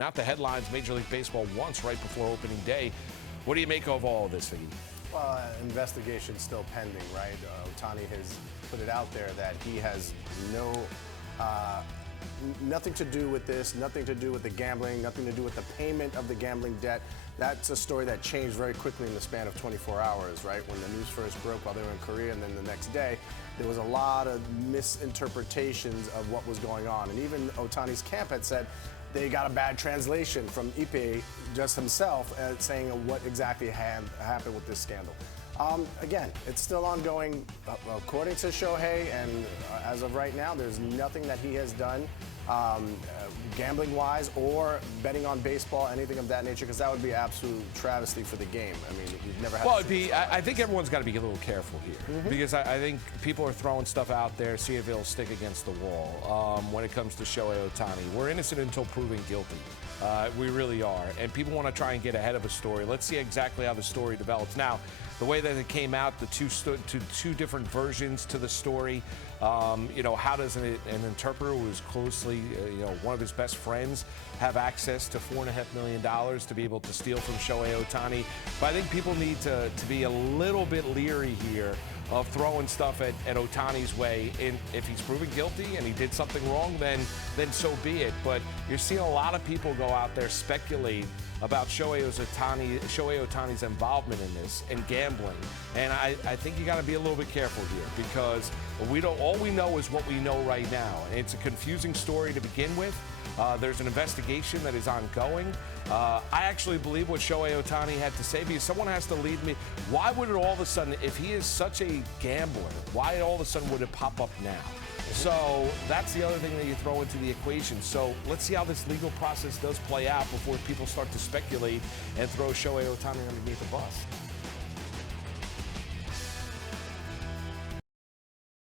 Not the headlines Major League Baseball wants right before opening day. What do you make of all of this, Figgy? Well, investigation's still pending, right? Ohtani has put it out there that he has nothing to do with this, nothing to do with the gambling, nothing to do with the payment of the gambling debt. That's a story that changed very quickly in the span of 24 hours, right? When the news first broke while they were in Korea, and then the next day, there was a lot of misinterpretations of what was going on. And even Ohtani's camp had said they got a bad translation from Ipe just himself saying what exactly happened with this scandal. Again, it's still ongoing according to Shohei, and as of right now, there's nothing that he has done gambling-wise or betting on baseball, anything of that nature, because that would be absolute travesty for the game. I mean, we've never had. Well, I think everyone's got to be a little careful here because I think people are throwing stuff out there, see if it'll stick against the wall. When it comes to Shohei Ohtani, we're innocent until proven guilty. We really are, and people want to try and get ahead of a story. Let's see exactly how the story develops. Now, the way that it came out, the two different versions to the story. How does an interpreter who is closely, one of his best friends, have access to $4.5 million to be able to steal from Shohei Ohtani? But I think people need to be a little bit leery here of throwing stuff at Ohtani's way. And if he's proven guilty and he did something wrong, then so be it. But you're seeing a lot of people go out there speculate about Shohei Ohtani's involvement in this and gambling. And I think you got to be a little bit careful here because all we know is what we know right now. And it's a confusing story to begin with. There's an investigation that is ongoing. I actually believe what Shohei Ohtani had to say because someone has to lead me. Why would it all of a sudden, if he is such a gambler, why all of a sudden would it pop up now? So that's the other thing that you throw into the equation. So let's see how this legal process does play out before people start to speculate and throw Shohei Ohtani underneath the bus.